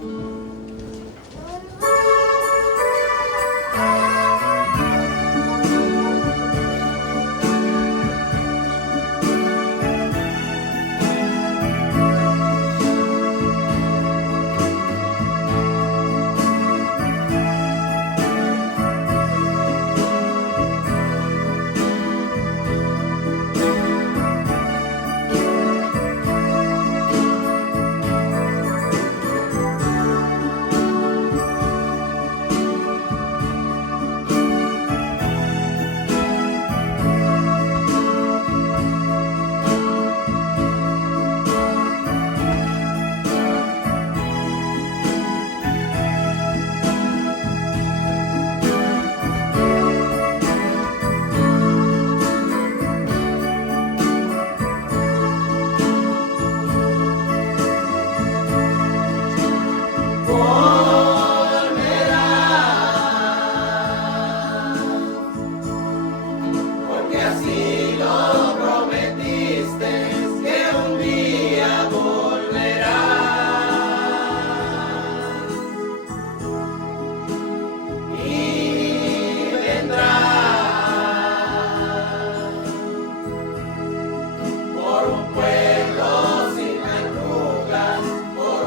Por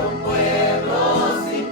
un pueblo sin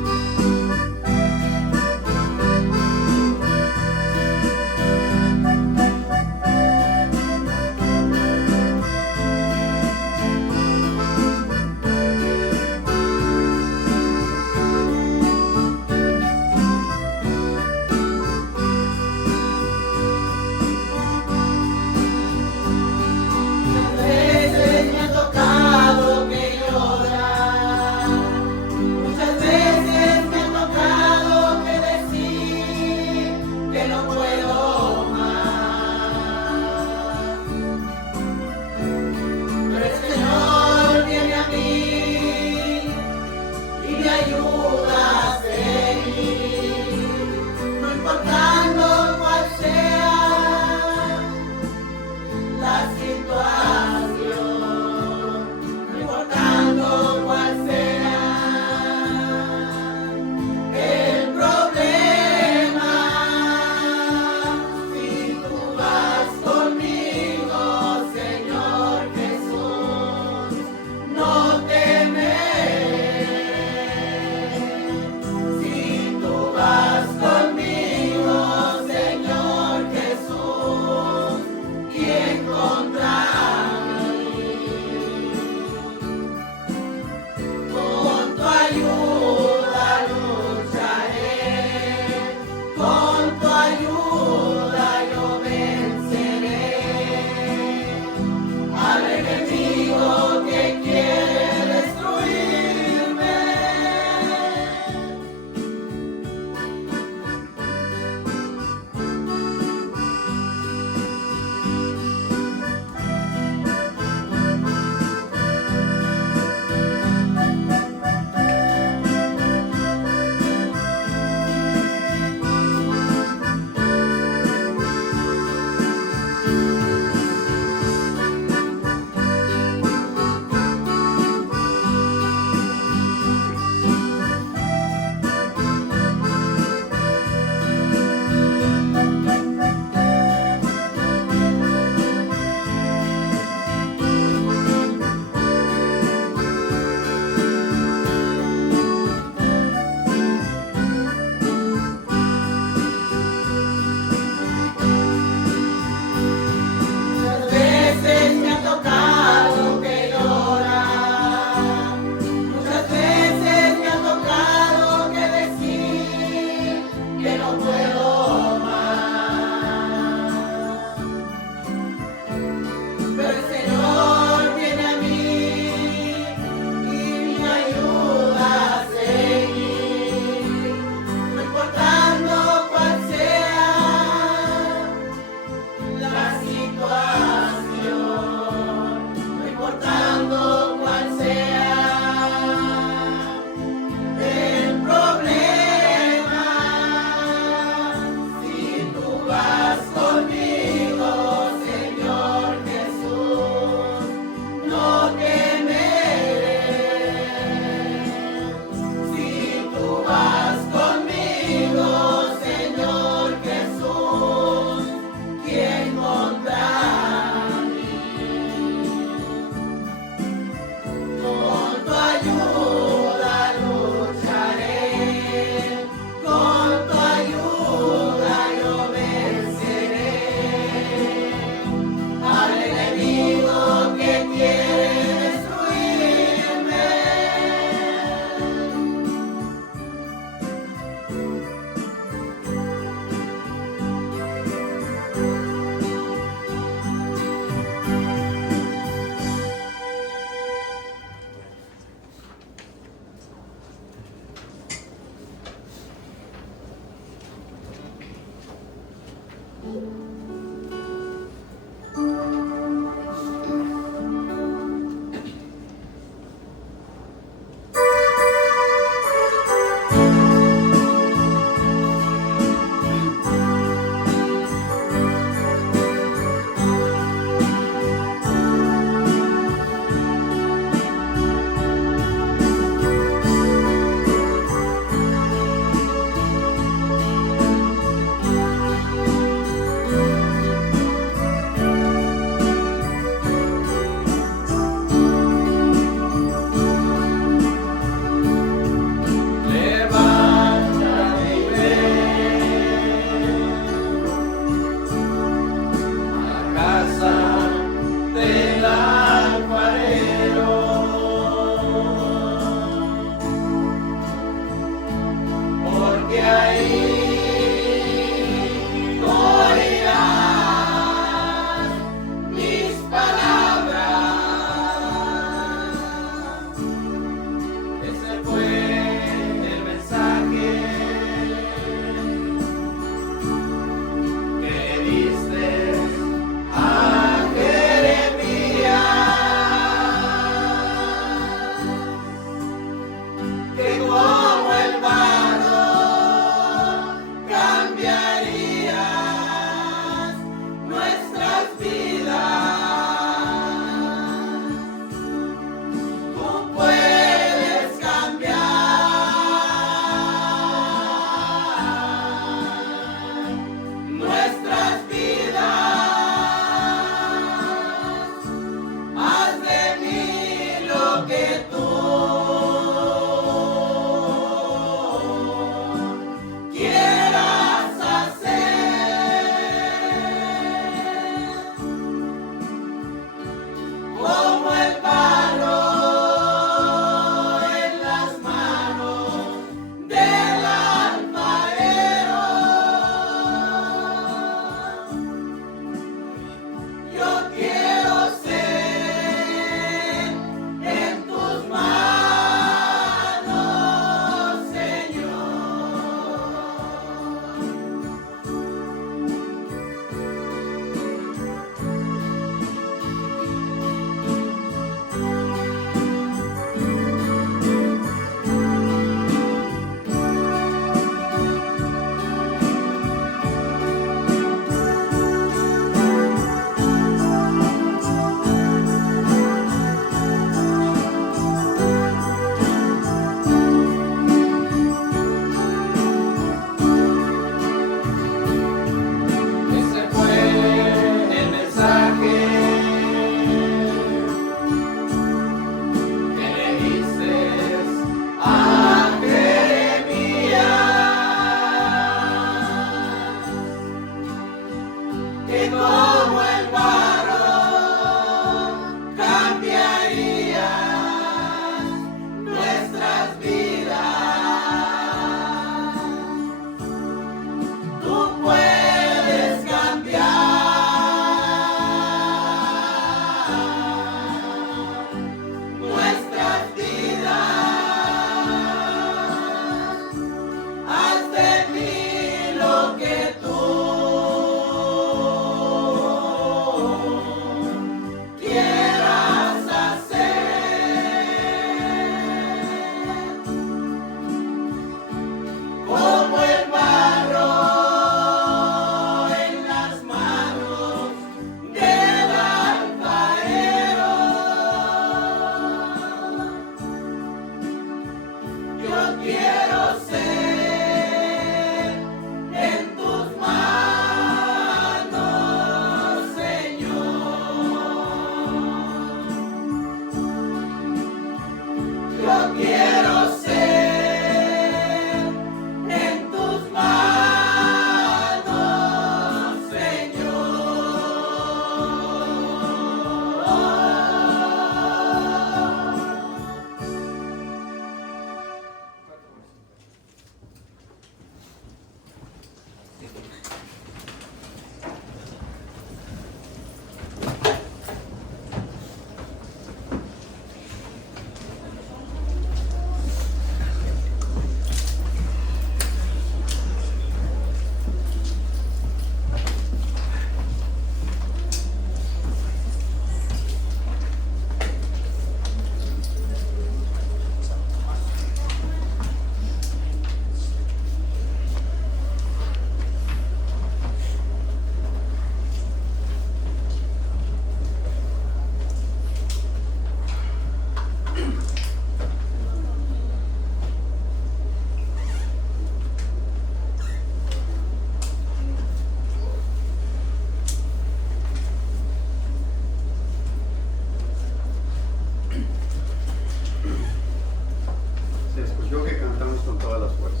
fuerzas.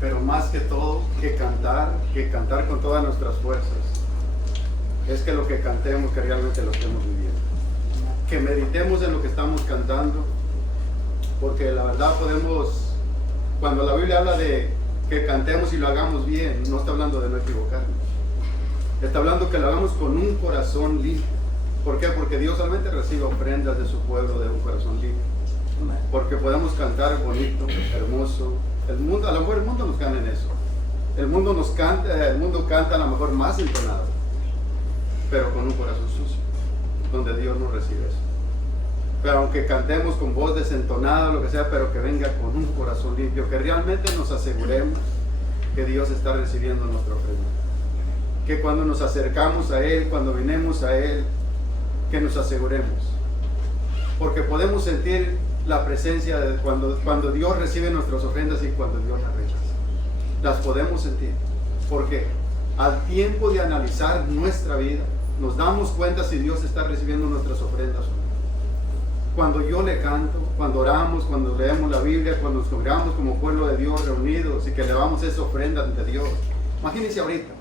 Pero más que todo, que cantar con todas nuestras fuerzas, es que lo que cantemos, que realmente lo estemos viviendo. Que meditemos en lo que estamos cantando, porque la verdad podemos, cuando la Biblia habla de que cantemos y lo hagamos bien, no está hablando de no equivocarnos. Está hablando que lo hagamos con un corazón limpio. ¿Por qué? Porque Dios solamente recibe ofrendas de su pueblo de un corazón limpio. Porque podemos cantar bonito, hermoso. El mundo, a lo mejor el mundo nos gana en eso. El mundo canta a lo mejor más entonado, pero con un corazón sucio, donde Dios no recibe eso. Pero aunque cantemos con voz desentonada, lo que sea, pero que venga con un corazón limpio, que realmente nos aseguremos que Dios está recibiendo nuestra ofrenda. Que cuando nos acercamos a Él, cuando venimos a Él, que nos aseguremos. Porque podemos sentir la presencia de cuando Dios recibe nuestras ofrendas y cuando Dios las rechaza. Las podemos sentir. Porque al tiempo de analizar nuestra vida, nos damos cuenta si Dios está recibiendo nuestras ofrendas o no. Cuando yo le canto, cuando oramos, cuando leemos la Biblia, cuando nos congregamos como pueblo de Dios reunidos y que elevamos esa ofrenda ante Dios. Imagínense ahorita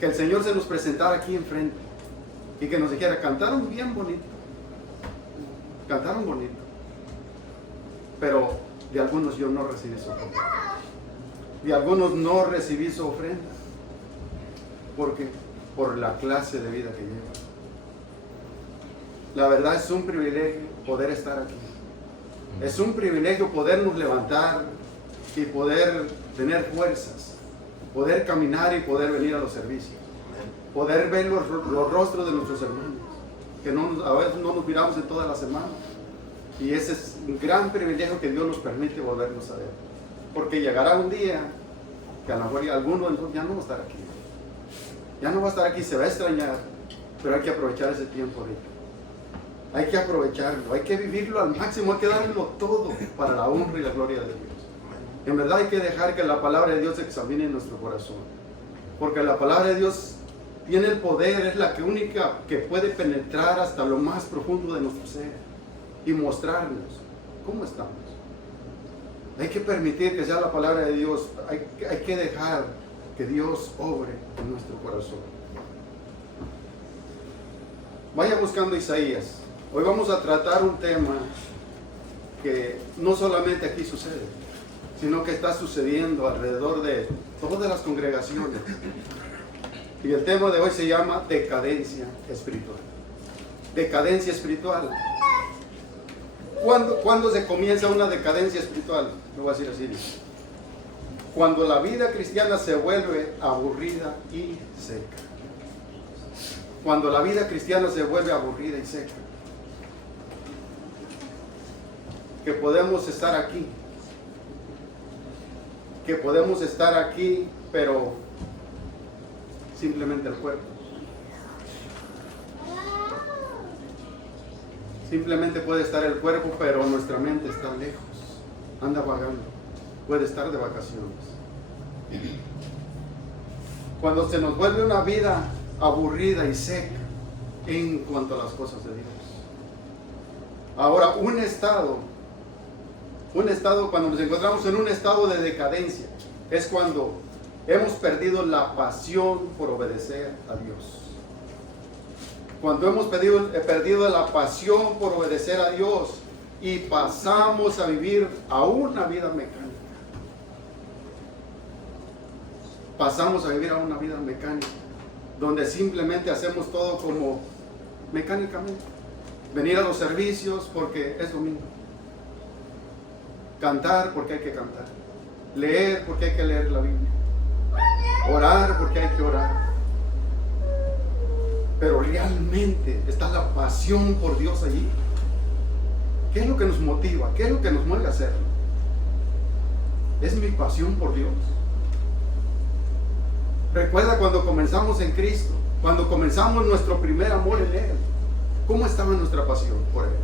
que el Señor se nos presentara aquí enfrente y que nos dijera, cantaron bien bonito, cantaron bonito, pero de algunos yo no recibí su ofrenda, de algunos no recibí su ofrenda. ¿Por qué? Por la clase de vida que llevan. La verdad es un privilegio poder estar aquí. Es un privilegio podernos levantar y poder tener fuerzas, poder caminar y poder venir a los servicios, poder ver los rostros de nuestros hermanos, que a veces no nos miramos en toda la semana. Y ese es un gran privilegio que Dios nos permite volvernos a ver. Porque llegará un día que a lo mejor alguno de nosotros ya no va a estar aquí. Ya no va a estar aquí, se va a extrañar, pero hay que aprovechar ese tiempo ahorita. Hay que aprovecharlo, hay que vivirlo al máximo, hay que darlo todo para la honra y la gloria de Dios. En verdad hay que dejar que la palabra de Dios examine en nuestro corazón. Porque la palabra de Dios tiene el poder, es la única que puede penetrar hasta lo más profundo de nuestro ser y mostrarnos cómo estamos. Hay que permitir que sea la palabra de Dios, hay que dejar que Dios obre en nuestro corazón. Vaya buscando Isaías. Hoy vamos a tratar un tema que no solamente aquí sucede, sino que está sucediendo alrededor de todas las congregaciones. Y el tema de hoy se llama decadencia espiritual. Decadencia espiritual. ¿Cuándo se comienza una decadencia espiritual? Lo voy a decir así. Cuando la vida cristiana se vuelve aburrida y seca. Cuando la vida cristiana se vuelve aburrida y seca. Que podemos estar aquí. Que podemos estar aquí, pero simplemente el cuerpo. Simplemente puede estar el cuerpo, pero nuestra mente está lejos. Anda vagando. Puede estar de vacaciones. Cuando se nos vuelve una vida aburrida y seca en cuanto a las cosas de Dios. Ahora, un estado, cuando nos encontramos en un estado de decadencia, es cuando hemos perdido la pasión por obedecer a Dios. Cuando hemos perdido la pasión por obedecer a Dios y pasamos a vivir a una vida mecánica. Pasamos a vivir a una vida mecánica, donde simplemente hacemos todo como mecánicamente. Venir a los servicios porque es domingo. Cantar porque hay que cantar. Leer porque hay que leer la Biblia. Orar porque hay que orar. Pero realmente está la pasión por Dios allí. ¿Qué es lo que nos motiva? ¿Qué es lo que nos mueve a hacerlo? ¿Es mi pasión por Dios? Recuerda cuando comenzamos en Cristo, cuando comenzamos nuestro primer amor en Él. ¿Cómo estaba nuestra pasión por Él?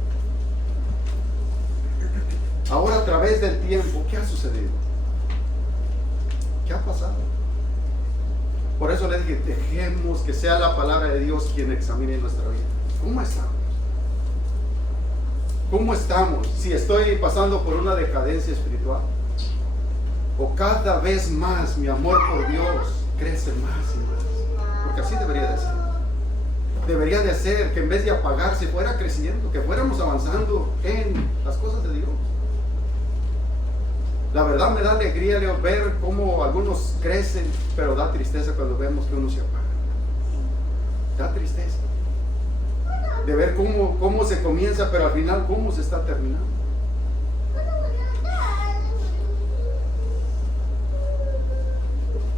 Ahora a través del tiempo, ¿qué ha sucedido? ¿Qué ha pasado? Por eso le dije, dejemos que sea la palabra de Dios quien examine nuestra vida. ¿Cómo estamos? ¿Cómo estamos? Si estoy pasando por una decadencia espiritual, o cada vez más mi amor por Dios crece más y más, porque así debería de ser. Debería de ser que en vez de apagarse fuera creciendo, que fuéramos avanzando en las cosas de Dios. La verdad me da alegría, Leo, ver cómo algunos crecen, pero da tristeza cuando vemos que uno se apaga. Da tristeza de ver cómo se comienza, pero al final cómo se está terminando.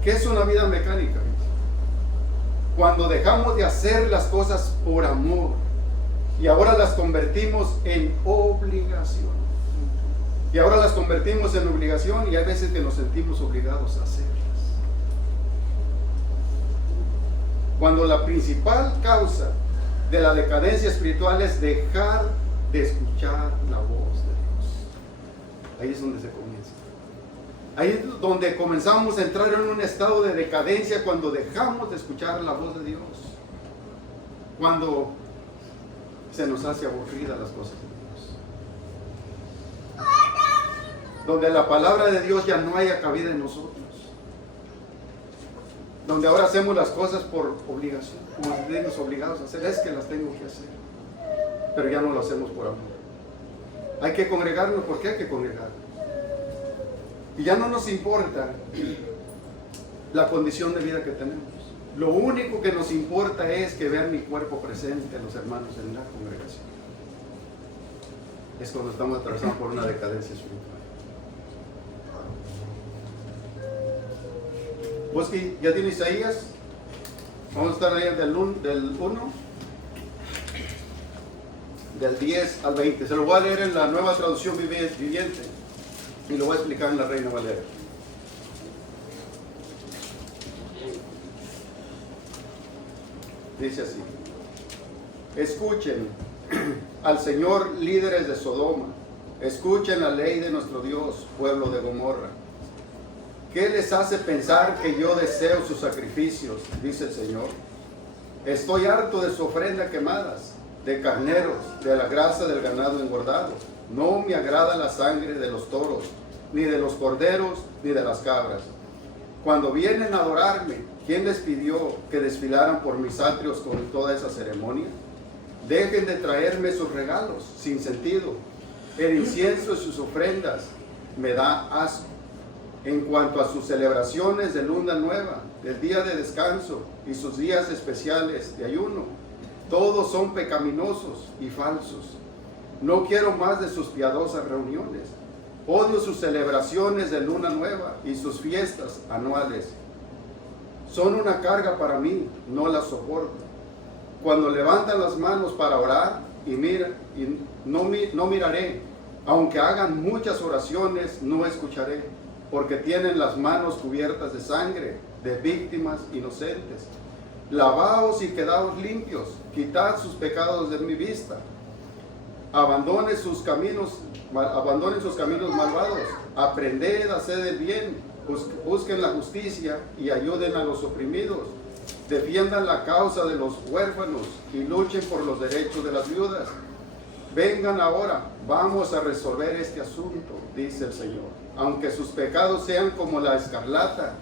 ¿Qué es una vida mecánica? Cuando dejamos de hacer las cosas por amor y ahora las convertimos en obligación. Y ahora las convertimos en obligación y hay veces que nos sentimos obligados a hacerlas. Cuando la principal causa de la decadencia espiritual es dejar de escuchar la voz de Dios. Ahí es donde se comienza. Ahí es donde comenzamos a entrar en un estado de decadencia, cuando dejamos de escuchar la voz de Dios. Cuando se nos hace aburrida las cosas de Dios. Donde la palabra de Dios ya no haya cabida en nosotros. Donde ahora hacemos las cosas por obligación, como si estemos obligados a hacer, es que las tengo que hacer. Pero ya no lo hacemos por amor. Hay que congregarnos porque hay que congregarnos. Y ya no nos importa la condición de vida que tenemos. Lo único que nos importa es que vean mi cuerpo presente, los hermanos en la congregación. Es cuando estamos atravesando por una decadencia espiritual. ¿Vos que ya tiene Isaías? Vamos a estar ahí del 1, del 10 al 20. Se lo voy a leer en la Nueva Traducción Viviente y lo voy a explicar en la Reina Valera. Dice así: escuchen al Señor, líderes de Sodoma, escuchen la ley de nuestro Dios, pueblo de Gomorra. ¿Qué les hace pensar que yo deseo sus sacrificios? Dice el Señor. Estoy harto de su ofrenda quemadas, de carneros, de la grasa del ganado engordado. No me agrada la sangre de los toros, ni de los corderos, ni de las cabras. Cuando vienen a adorarme, ¿quién les pidió que desfilaran por mis atrios con toda esa ceremonia? Dejen de traerme sus regalos sin sentido. El incienso y sus ofrendas me da asco. En cuanto a sus celebraciones de luna nueva, del día de descanso y sus días especiales de ayuno, todos son pecaminosos y falsos. No quiero más de sus piadosas reuniones. Odio sus celebraciones de luna nueva y sus fiestas anuales. Son una carga para mí, no las soporto. Cuando levantan las manos para orar no miraré. Aunque hagan muchas oraciones, no escucharé. Porque tienen las manos cubiertas de sangre de víctimas inocentes. Lavaos y quedaos limpios, quitad sus pecados de mi vista. Abandonen sus caminos malvados, aprended a hacer el bien, busquen la justicia y ayuden a los oprimidos. Defiendan la causa de los huérfanos y luchen por los derechos de las viudas. Vengan ahora, vamos a resolver este asunto, dice el Señor. Aunque sus pecados sean como la escarlata,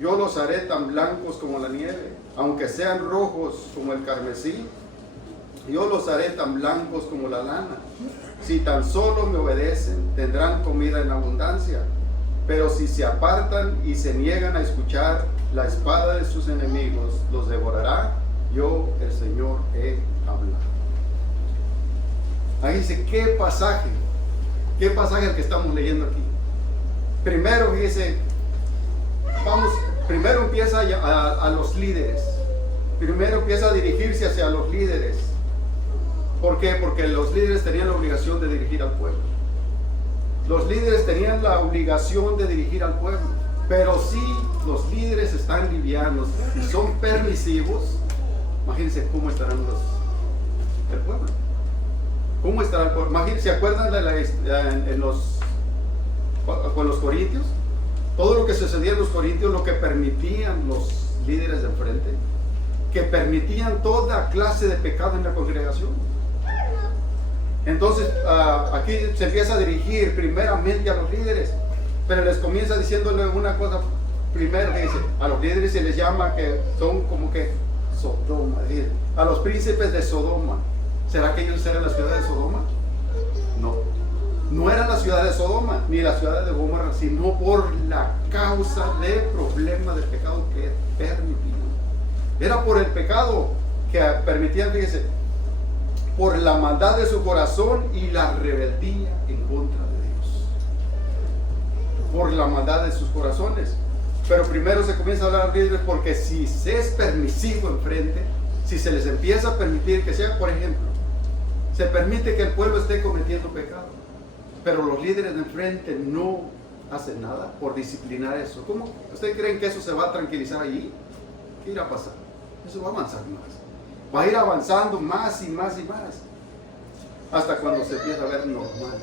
yo los haré tan blancos como la nieve. Aunque sean rojos como el carmesí, yo los haré tan blancos como la lana. Si tan solo me obedecen, tendrán comida en abundancia. Pero si se apartan y se niegan a escuchar, la espada de sus enemigos los devorará. Yo, el Señor, he hablado. Ahí dice, ¿qué pasaje el que estamos leyendo aquí? Primero, fíjese, primero empieza a los líderes. Primero empieza a dirigirse hacia los líderes. ¿Por qué? Porque los líderes tenían la obligación de dirigir al pueblo. Los líderes tenían la obligación de dirigir al pueblo. Pero si los líderes están livianos y son permisivos, imagínense cómo estarán el pueblo. ¿Cómo estará el pueblo? Imagínense, ¿se acuerdan con los corintios? Todo lo que sucedía en los corintios, lo que permitían los líderes de enfrente, que permitían toda clase de pecado en la congregación. Entonces aquí se empieza a dirigir primeramente a los líderes, pero les comienza diciéndole una cosa. Primero dice, a los líderes se les llama que son como que Sodoma, dice, a los príncipes de Sodoma. ¿Será que ellos eran la ciudad de Sodoma? No, no era la ciudad de Sodoma ni la ciudad de Gomorra, sino por la causa del problema del pecado que permitían. Era por el pecado que permitían, fíjese, por la maldad de su corazón y la rebeldía en contra de Dios. Por la maldad de sus corazones. Pero primero se comienza a hablar a los líderes, porque si se es permisivo enfrente, si se les empieza a permitir que sea, por ejemplo, se permite que el pueblo esté cometiendo pecado, pero los líderes de enfrente no hacen nada por disciplinar eso. ¿Cómo? ¿Ustedes creen que eso se va a tranquilizar allí? ¿Qué irá a pasar? Eso va a avanzar más. Va a ir avanzando más y más y más, hasta cuando se empieza a ver normal.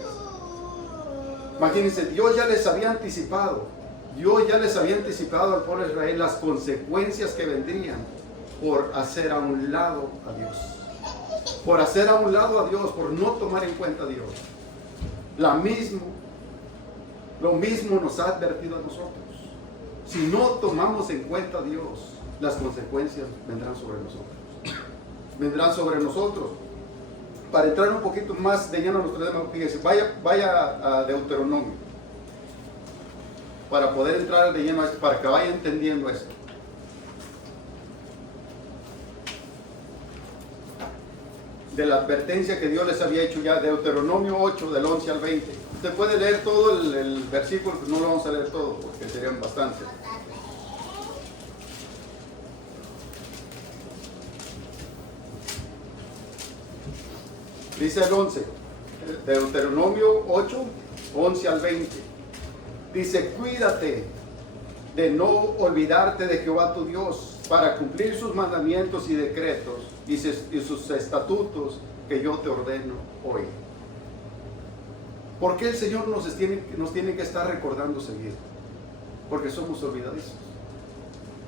Imagínense, Dios ya les había anticipado al pueblo de Israel las consecuencias que vendrían por hacer a un lado a Dios. Por hacer a un lado a Dios, por no tomar en cuenta a Dios. Lo mismo nos ha advertido a nosotros. Si no tomamos en cuenta a Dios, las consecuencias vendrán sobre nosotros. Vendrán sobre nosotros. Para entrar un poquito más de lleno a nuestro tema, fíjese, vaya a Deuteronomio. Para poder entrar de lleno, para que vaya entendiendo esto. De la advertencia que Dios les había hecho ya, Deuteronomio 8, del 11 al 20. Usted puede leer todo el versículo, no lo vamos a leer todo, porque serían bastantes. Dice el 11, Deuteronomio 8, 11 al 20. Dice, cuídate de no olvidarte de Jehová tu Dios, para cumplir sus mandamientos y decretos y sus estatutos que yo te ordeno hoy. ¿Por qué el Señor nos tiene que estar recordando seguir? Porque somos olvidadizos.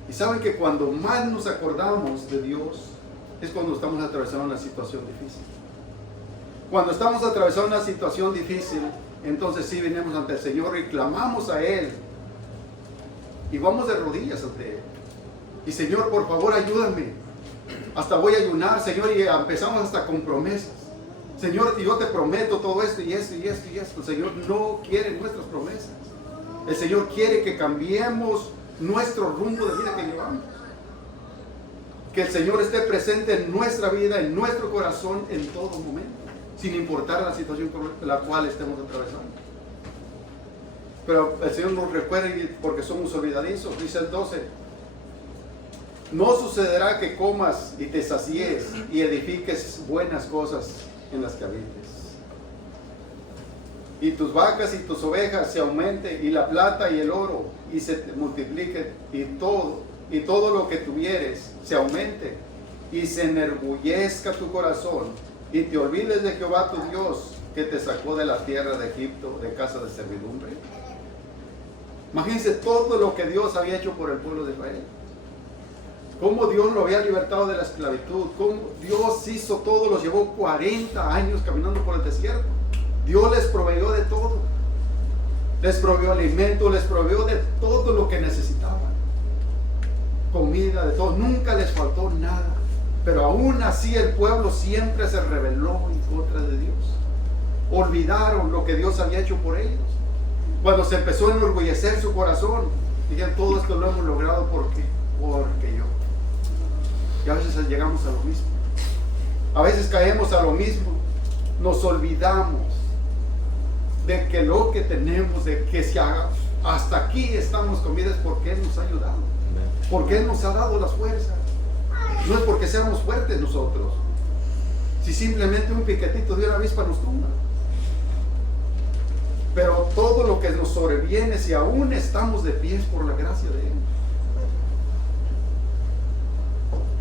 Y saben que cuando más nos acordamos de Dios es cuando estamos atravesando una situación difícil. Cuando estamos atravesando una situación difícil, entonces sí venimos ante el Señor y clamamos a Él. Y vamos de rodillas ante Él. Y Señor, por favor, ayúdame. Hasta voy a ayunar, Señor, y empezamos hasta con promesas. Señor, yo te prometo todo esto y esto y esto y esto. El Señor no quiere nuestras promesas. El Señor quiere que cambiemos nuestro rumbo de vida que llevamos. Que el Señor esté presente en nuestra vida, en nuestro corazón, en todo momento, sin importar la situación por la cual estemos atravesando. Pero el Señor nos recuerda, porque somos olvidadizos. Dice el 12. No sucederá que comas y te sacíes y edifiques buenas cosas en las que habites. Y tus vacas y tus ovejas se aumenten, y la plata y el oro y se te multipliquen, y todo lo que tuvieres se aumente, y se enorgullezca tu corazón, y te olvides de Jehová tu Dios, que te sacó de la tierra de Egipto, de casa de servidumbre. Imagínense todo lo que Dios había hecho por el pueblo de Israel. Cómo Dios lo había libertado de la esclavitud. Cómo Dios hizo todo. Los llevó 40 años caminando por el desierto. Dios les proveyó de todo. Les proveyó alimento, les proveyó de todo lo que necesitaban. Comida, de todo. Nunca les faltó nada. Pero aún así el pueblo siempre se rebeló en contra de Dios. Olvidaron lo que Dios había hecho por ellos. Cuando se empezó a enorgullecer su corazón, dijeron, todo esto lo hemos logrado porque yo. Y a veces llegamos a lo mismo. A veces caemos a lo mismo. Nos olvidamos de que lo que tenemos, de que si hasta aquí estamos con vida, es porque Él nos ha ayudado. Porque Él nos ha dado las fuerzas. No es porque seamos fuertes nosotros. Si simplemente un piquetito de una avispa nos tumba. Pero todo lo que nos sobreviene, si aún estamos de pie, es por la gracia de Él.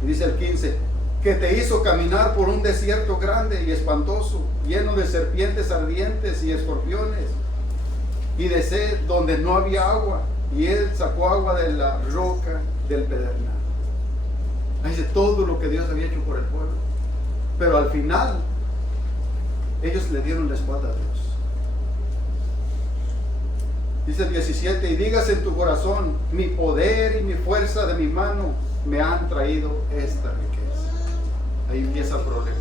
Y dice el 15, que te hizo caminar por un desierto grande y espantoso, lleno de serpientes ardientes y escorpiones, y de sed donde no había agua, y Él sacó agua de la roca del pedernal. Ahí dice todo lo que Dios había hecho por el pueblo. Pero al final Ellos le dieron la espalda a Dios. Dice el 17, y digas en tu corazón, mi poder y mi fuerza de mi mano me han traído esta riqueza. Ahí empieza el problema.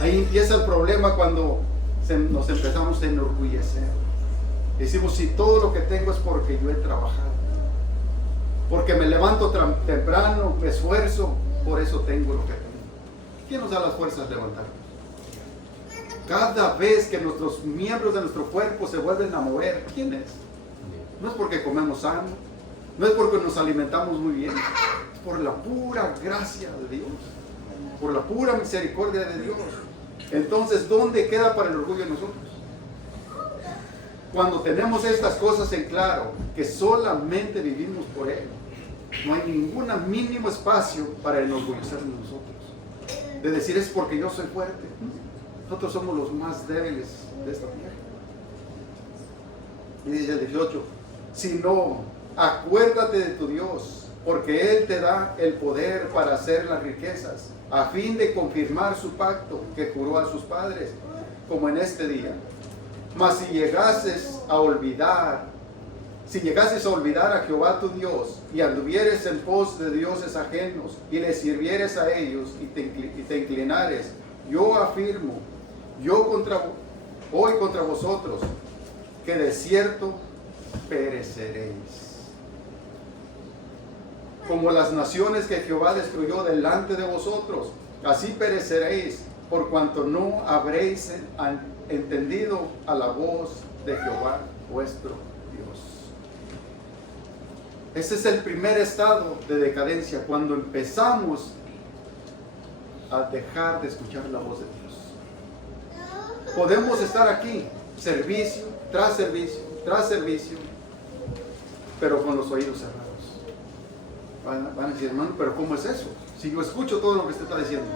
Ahí empieza el problema cuando nos empezamos a enorgullecer. Decimos, si todo lo que tengo es porque yo he trabajado, porque me levanto temprano, me esfuerzo, por eso tengo lo que tengo. ¿Quién nos da las fuerzas de levantarnos? Cada vez que nuestros miembros de nuestro cuerpo se vuelven a mover, ¿quién es? No es porque comemos sano, no es porque nos alimentamos muy bien, es por la pura gracia de Dios, por la pura misericordia de Dios. Entonces, ¿dónde queda para el orgullo de nosotros? Cuando tenemos estas cosas en claro, que solamente vivimos por Él, no hay ningún mínimo espacio para enorgullecernos de nosotros. De decir, es porque yo soy fuerte. Nosotros somos los más débiles de esta tierra. Y dice el 18, sino acuérdate de tu Dios, porque Él te da el poder para hacer las riquezas, a fin de confirmar su pacto que juró a sus padres, como en este día. Mas si llegases a olvidar a Jehová tu Dios, y anduvieres en pos de dioses ajenos, y les sirvieres a ellos, y te inclinares, yo afirmo, hoy contra vosotros, que de cierto pereceréis. Como las naciones que Jehová destruyó delante de vosotros, así pereceréis, por cuanto no habréis entendido a la voz de Jehová vuestro Dios. Ese es el primer estado de decadencia, cuando empezamos a dejar de escuchar la voz de Dios. Podemos estar aquí, servicio tras servicio, tras servicio, pero con los oídos cerrados. Van a decir, hermano, pero ¿cómo es eso? Si yo escucho todo lo que usted está diciendo.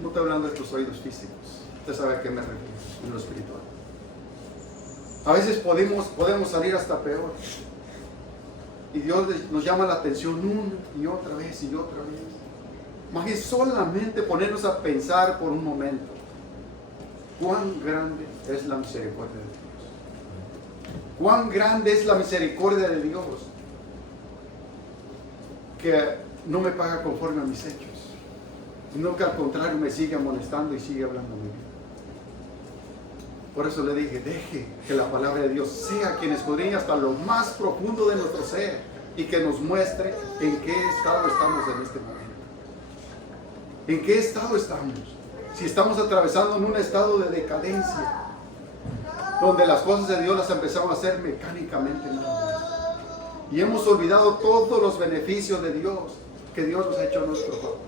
No estoy hablando de tus oídos físicos. Usted sabe a qué me refiero, en lo espiritual. A veces podemos salir hasta peor. Y Dios nos llama la atención una y otra vez y otra vez. Imagínense solamente ponernos a pensar por un momento. ¿Cuán grande es la misericordia de Dios? ¿Cuán grande es la misericordia de Dios? Que no me paga conforme a mis hechos, sino que al contrario me sigue amonestando y sigue hablando muy bien. Por eso le dije, deje que la palabra de Dios sea quien escudriñe hasta lo más profundo de nuestro ser y que nos muestre en qué estado estamos en este momento. ¿En qué estado estamos? Si estamos atravesando en un estado de decadencia, donde las cosas de Dios las empezamos a hacer mecánicamente nada más. Y hemos olvidado todos los beneficios de Dios que Dios nos ha hecho a nuestro favor.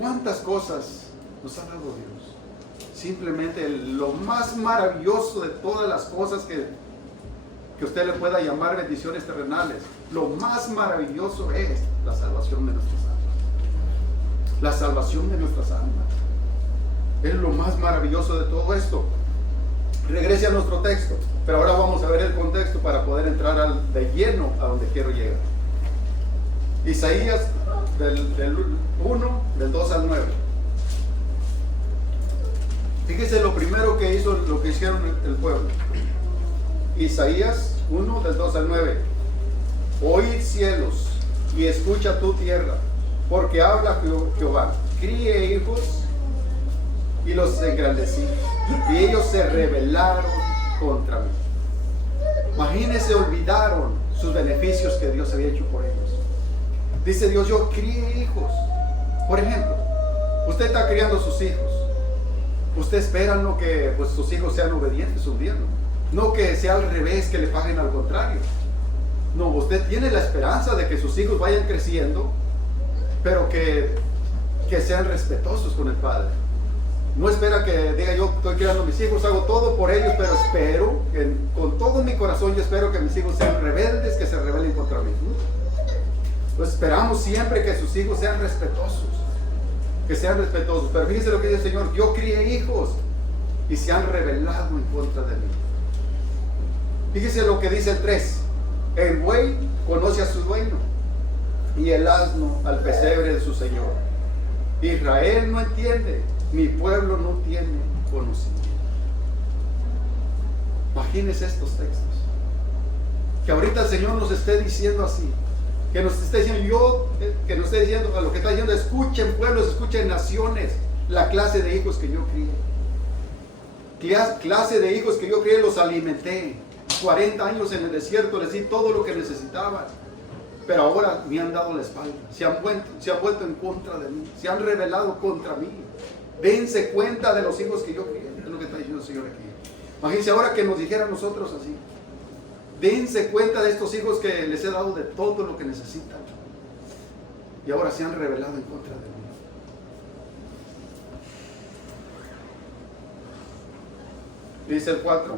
¿Cuántas cosas nos ha dado Dios? Simplemente lo más maravilloso de todas las cosas que usted le pueda llamar bendiciones terrenales, lo más maravilloso es la salvación de nuestras almas. La salvación de nuestras almas es lo más maravilloso de todo esto. Regrese a nuestro texto, pero ahora vamos a ver el contexto para poder entrar de lleno a donde quiero llegar. Isaías del 1, del 2 al 9. Fíjese lo primero que hizo, lo que hicieron el pueblo. Isaías 1, del 2 al 9. Oíd cielos y escucha tu tierra, porque habla Jehová. Críe hijos y los engrandecí, y ellos se rebelaron contra mí. Imagínense, olvidaron sus beneficios que Dios había hecho por ellos. Dice Dios, yo crié hijos. Por ejemplo, usted está criando sus hijos. Usted espera no que pues, sus hijos sean obedientes un día, no que sea al revés, que le paguen al contrario. No, usted tiene la esperanza de que sus hijos vayan creciendo, pero que sean respetuosos con el Padre. No espera que diga, yo estoy criando a mis hijos, hago todo por ellos, pero espero, con todo mi corazón yo espero que mis hijos sean rebeldes, que se rebelen contra mí. Entonces esperamos siempre que sus hijos sean respetuosos, pero fíjense lo que dice el Señor, yo crié hijos y se han rebelado en contra de mí. Fíjese lo que dice el 3, el buey conoce a su dueño y el asno al pesebre de su Señor. Israel no entiende Mi pueblo no tiene conocimiento. Imagínense estos textos. Que ahorita el Señor nos esté diciendo así. Que nos esté diciendo que nos esté diciendo a lo que está diciendo: escuchen pueblos, escuchen naciones, la clase de hijos que yo crié. Clase de hijos que yo crié, los alimenté. 40 años en el desierto, les di todo lo que necesitaban. Pero ahora me han dado la espalda. Se han vuelto en contra de mí. Se han rebelado contra mí. Dense cuenta de los hijos que yo crié. Es lo que está diciendo el Señor aquí. Imagínense ahora que nos dijera a nosotros así: dense cuenta de estos hijos que les he dado de todo lo que necesitan. Y ahora se han rebelado en contra de mí. Dice el 4: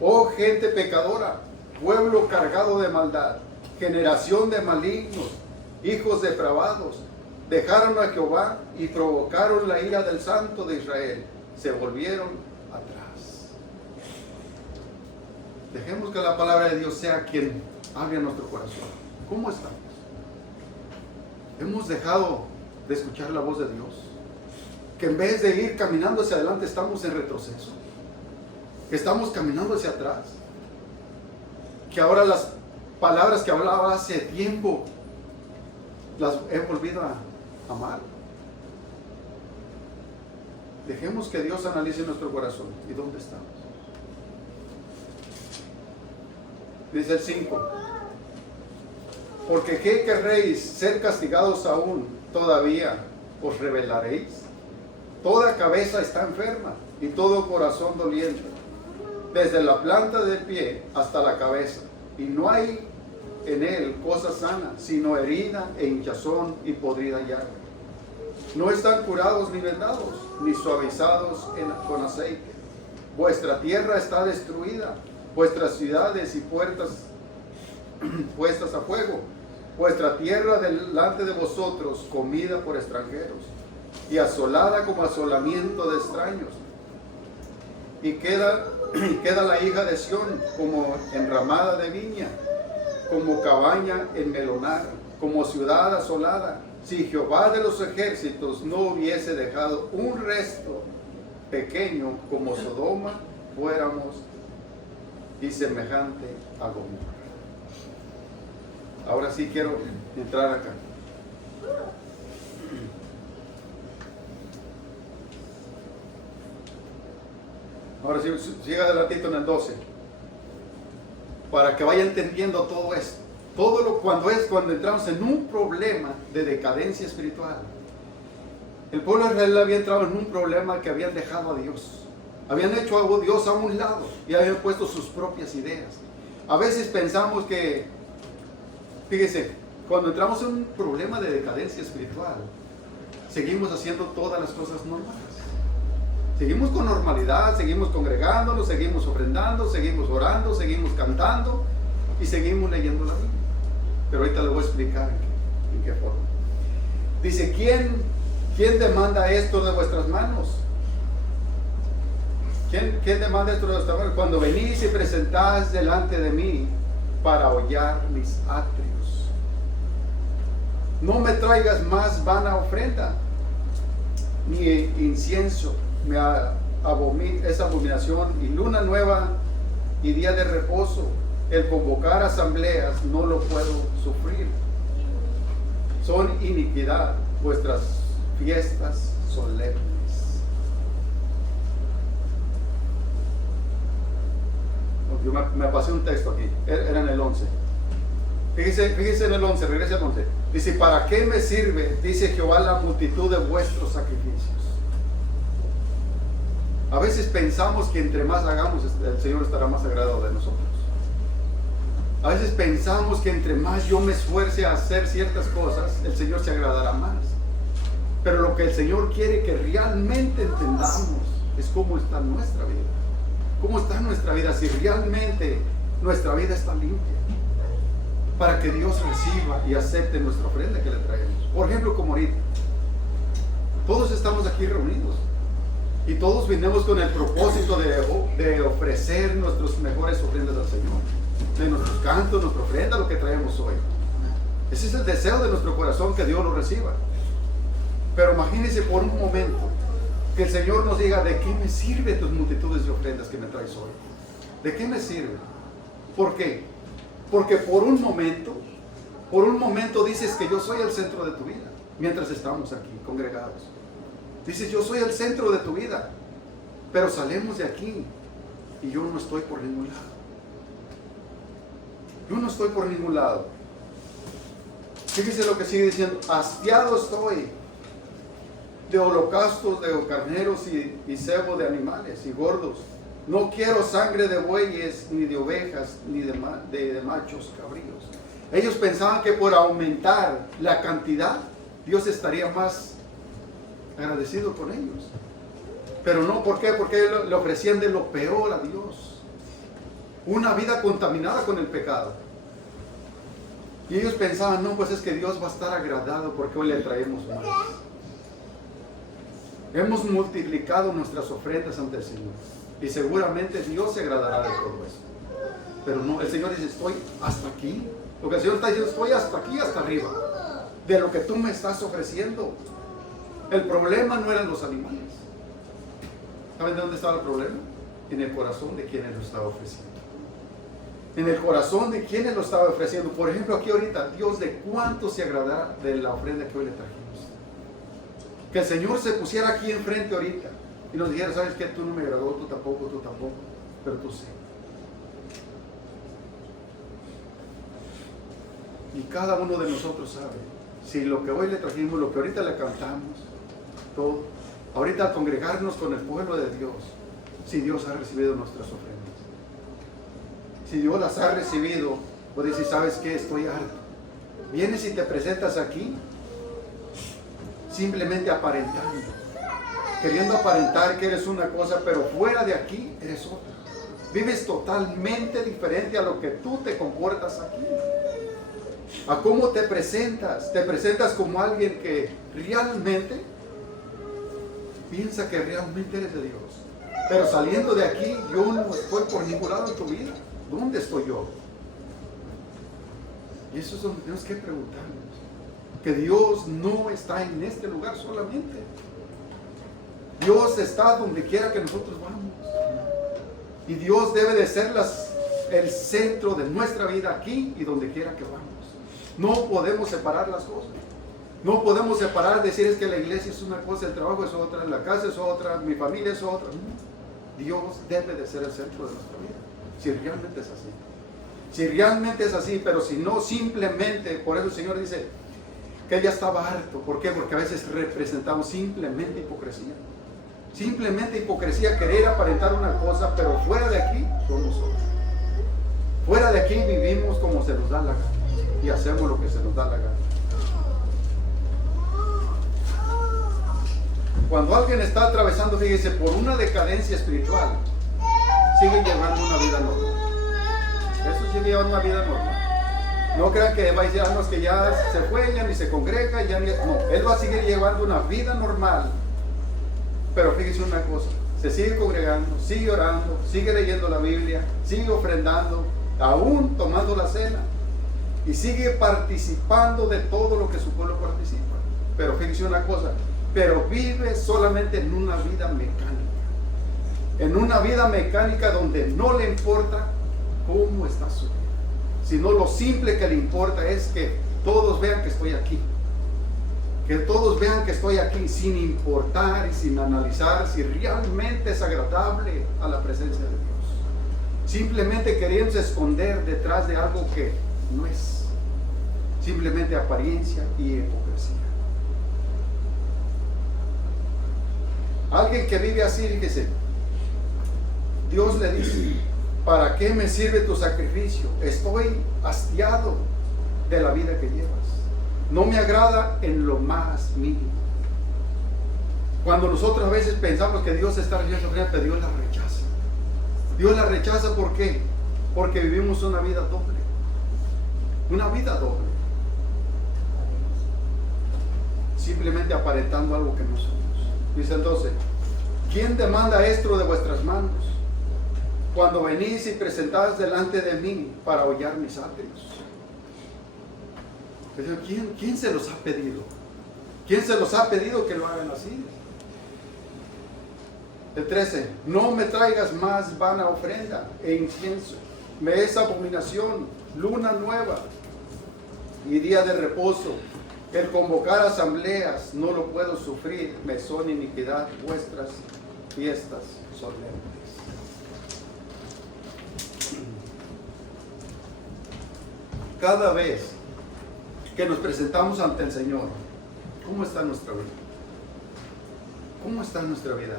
oh gente pecadora, pueblo cargado de maldad, generación de malignos, hijos depravados, dejaron a Jehová y provocaron la ira del Santo de Israel, se volvieron atrás. Dejemos que la palabra de Dios sea quien hable a nuestro corazón. ¿Cómo estamos? ¿Hemos dejado de escuchar la voz de Dios? Que en vez de ir caminando hacia adelante, estamos en retroceso. Que estamos caminando hacia atrás. Que ahora las palabras que hablaba hace tiempo las he volvido a amar. Dejemos que Dios analice nuestro corazón. ¿Y dónde estamos? Dice el 5: porque ¿qué querréis? ¿Ser castigados aún? ¿Todavía os rebelaréis? Toda cabeza está enferma y todo corazón doliente, desde la planta del pie hasta la cabeza, y no hay en él cosa sana, sino herida e hinchazón y podrida llaga. No están curados ni vendados, ni suavizados con aceite. Vuestra tierra está destruida, vuestras ciudades y puertas puestas a fuego. Vuestra tierra delante de vosotros comida por extranjeros, y asolada como asolamiento de extraños. Y queda la hija de Sión como enramada de viña, como cabaña en melonar, como ciudad asolada. Si Jehová de los ejércitos no hubiese dejado un resto pequeño como Sodoma, fuéramos y semejante a Gomorra. Ahora sí quiero entrar acá. Ahora sí, siga adelantito en el 12. Para que vaya entendiendo todo esto. Cuando entramos en un problema de decadencia espiritual. El pueblo de Israel había entrado en un problema que habían dejado a Dios. Habían hecho a Dios a un lado y habían puesto sus propias ideas. A veces pensamos que, fíjese, cuando entramos en un problema de decadencia espiritual, seguimos haciendo todas las cosas normales. Seguimos con normalidad, seguimos congregándonos, seguimos ofrendando, seguimos orando, seguimos cantando y seguimos leyendo la Biblia. Pero ahorita le voy a explicar en qué forma. Dice: ¿Quién demanda esto de vuestras manos? ¿Quién demanda esto de vuestras manos? Cuando venís y presentáis delante de mí para hollar mis atrios. No me traigas más vana ofrenda, ni incienso. Es abominación, y luna nueva y día de reposo. El convocar asambleas no lo puedo sufrir. Son iniquidad vuestras fiestas solemnes. Yo me pasé un texto aquí, era en el 11. Fíjese en el 11, regrese al 11. Dice: ¿para qué me sirve, dice Jehová, la multitud de vuestros sacrificios? A veces pensamos que entre más hagamos, el Señor estará más agradado de nosotros. A veces pensamos que entre más yo me esfuerce a hacer ciertas cosas, el Señor se agradará más. Pero lo que el Señor quiere que realmente entendamos es cómo está nuestra vida. ¿Cómo está nuestra vida? Si realmente nuestra vida está limpia, para que Dios reciba y acepte nuestra ofrenda que le traemos. Por ejemplo, como ahorita, todos estamos aquí reunidos y todos vinimos con el propósito de ofrecer nuestras mejores ofrendas al Señor, de nuestros cantos, nuestra ofrenda, lo que traemos hoy. Ese es el deseo de nuestro corazón, que Dios lo reciba. Pero imagínense por un momento Que el Señor nos diga, ¿de qué me sirve tus multitudes de ofrendas que me traes hoy? ¿De qué me sirve? ¿Por qué? Porque por un momento dices que yo soy el centro de tu vida, mientras estamos aquí congregados. Dices, yo soy el centro de tu vida, pero salimos de aquí y yo no estoy por ningún lado. Yo no estoy por ningún lado. Fíjese lo que sigue diciendo, hastiado estoy de holocaustos, de carneros y cebo de animales y gordos. No quiero sangre de bueyes, ni de ovejas, ni de machos cabríos. Ellos pensaban que por aumentar la cantidad, Dios estaría más agradecido con ellos. Pero no, ¿por qué? Porque le ofrecían de lo peor a Dios. Una vida contaminada con el pecado. Y ellos pensaban, no, pues es que Dios va a estar agradado porque hoy le traemos más. Hemos multiplicado nuestras ofrendas ante el Señor. Y seguramente Dios se agradará de todo eso. Pero no, el Señor dice, estoy hasta aquí. Lo que el Señor está diciendo, estoy hasta aquí, hasta arriba. De lo que tú me estás ofreciendo. El problema no eran los animales. ¿Saben de dónde estaba el problema? En el corazón de quienes lo estaba ofreciendo. En el corazón de quienes lo estaba ofreciendo. Por ejemplo, aquí ahorita, Dios de cuánto se agradará de la ofrenda que hoy le trajimos. Que el Señor se pusiera aquí enfrente ahorita y nos dijera, ¿sabes qué? Tú no me agradó, tú tampoco, pero tú sí. Y cada uno de nosotros sabe, si lo que hoy le trajimos, lo que ahorita le cantamos, todo, ahorita al congregarnos con el pueblo de Dios, si Dios ha recibido nuestras ofrendas. Si Dios las ha recibido, pues decir, ¿sabes qué? Estoy harto. Vienes y te presentas aquí, simplemente aparentando, queriendo aparentar que eres una cosa, pero fuera de aquí eres otra. Vives totalmente diferente a lo que tú te comportas aquí. A cómo te presentas. Te presentas como alguien que realmente piensa que realmente eres de Dios. Pero saliendo de aquí, yo no estoy por ningún lado en tu vida. ¿Dónde estoy yo? Y eso es donde tenemos que preguntarnos. Que Dios no está en este lugar solamente. Dios está donde quiera que nosotros vamos. Y Dios debe de ser el centro de nuestra vida aquí y donde quiera que vamos. No podemos separar las cosas. No podemos separar, decir es que la iglesia es una cosa, el trabajo es otra, la casa es otra, mi familia es otra. No. Dios debe de ser el centro de nuestra vida. Si realmente es así. Si realmente es así, pero si no, simplemente, por eso el Señor dice que Él ya estaba harto. ¿Por qué? Porque a veces representamos simplemente hipocresía. Simplemente hipocresía, querer aparentar una cosa, pero fuera de aquí somos otros. Fuera de aquí vivimos como se nos da la gana y hacemos lo que se nos da la gana. Cuando alguien está atravesando, fíjese, por una decadencia espiritual, sigue llevando una vida normal. Eso sigue llevando una vida normal. No crean que va a decir, no, es que ya se fue, ya ni se congrega, ya ni... No, él va a seguir llevando una vida normal. Pero fíjese una cosa, se sigue congregando, sigue orando, sigue leyendo la Biblia, sigue ofrendando, aún tomando la cena. Y sigue participando de todo lo que su pueblo participa. Pero fíjese una cosa, pero vive solamente en una vida mecánica. En una vida mecánica donde no le importa cómo está su vida, sino lo simple que le importa es que todos vean que estoy aquí. Que todos vean que estoy aquí sin importar y sin analizar si realmente es agradable a la presencia de Dios. Simplemente queriendo esconder detrás de algo que no es. Simplemente apariencia y hipocresía. Alguien que vive así, fíjese, Dios le dice, ¿para qué me sirve tu sacrificio? Estoy hastiado de la vida que llevas. No me agrada en lo más mínimo. Cuando nosotros a veces pensamos que Dios está recibiendo ofrenda, pero Dios la rechaza. Dios la rechaza, ¿por qué? Porque vivimos una vida doble. Una vida doble. Simplemente aparentando algo que no somos. Dice entonces, ¿quién demanda esto de vuestras manos? Cuando venís y presentás delante de mí para hollar mis atrios. ¿Quién se los ha pedido? ¿Quién se los ha pedido que lo hagan así? El 13, no me traigas más vana ofrenda e incienso. Me es abominación, luna nueva y día de reposo. El convocar asambleas no lo puedo sufrir. Me son iniquidad vuestras fiestas solemnes. Cada vez que nos presentamos ante el Señor, ¿cómo está nuestra vida? ¿Cómo está nuestra vida?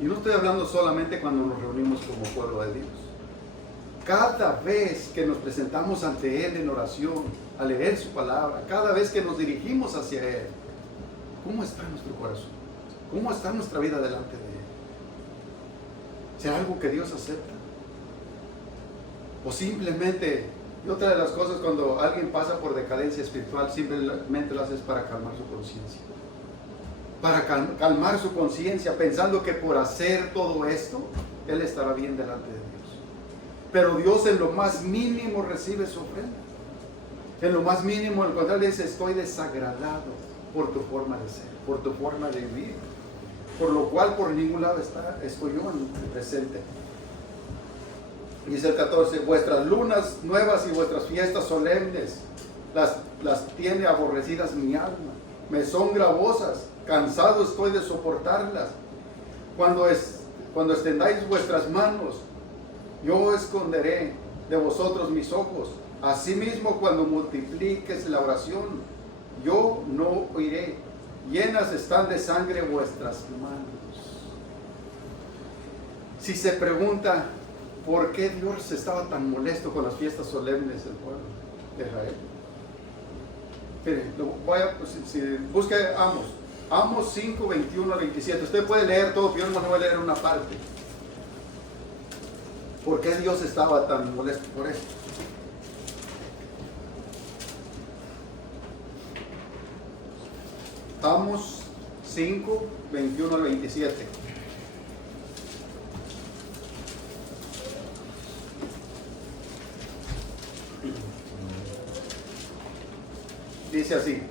Y no estoy hablando solamente cuando nos reunimos como pueblo de Dios. Cada vez que nos presentamos ante Él en oración, a leer su palabra, cada vez que nos dirigimos hacia Él, ¿cómo está nuestro corazón? ¿Cómo está nuestra vida delante de Él? ¿Será algo que Dios acepta? O simplemente, y otra de las cosas cuando alguien pasa por decadencia espiritual, simplemente lo haces para calmar su conciencia. Para calmar su conciencia, pensando que por hacer todo esto, Él estará bien delante de Dios. Pero Dios en lo más mínimo recibe su ofrenda. En lo más mínimo, al contrario, dice, estoy desagradado por tu forma de ser, por tu forma de vivir. Por lo cual por ningún lado estoy yo en el presente. Dice el 14, vuestras lunas nuevas y vuestras fiestas solemnes las tiene aborrecidas mi alma. Me son gravosas, cansado estoy de soportarlas. Cuando extendáis vuestras manos, yo esconderé de vosotros mis ojos. Asimismo, cuando multipliques la oración, yo no oiré. Llenas están de sangre vuestras manos. Si se pregunta por qué Dios estaba tan molesto con las fiestas solemnes del pueblo de Israel. Mire, busque Amos 5, 21 al 27. Usted puede leer todo, pero yo no voy a leer una parte. ¿Por qué Dios estaba tan molesto por esto? Amos 5, 21 al 27. Dice así: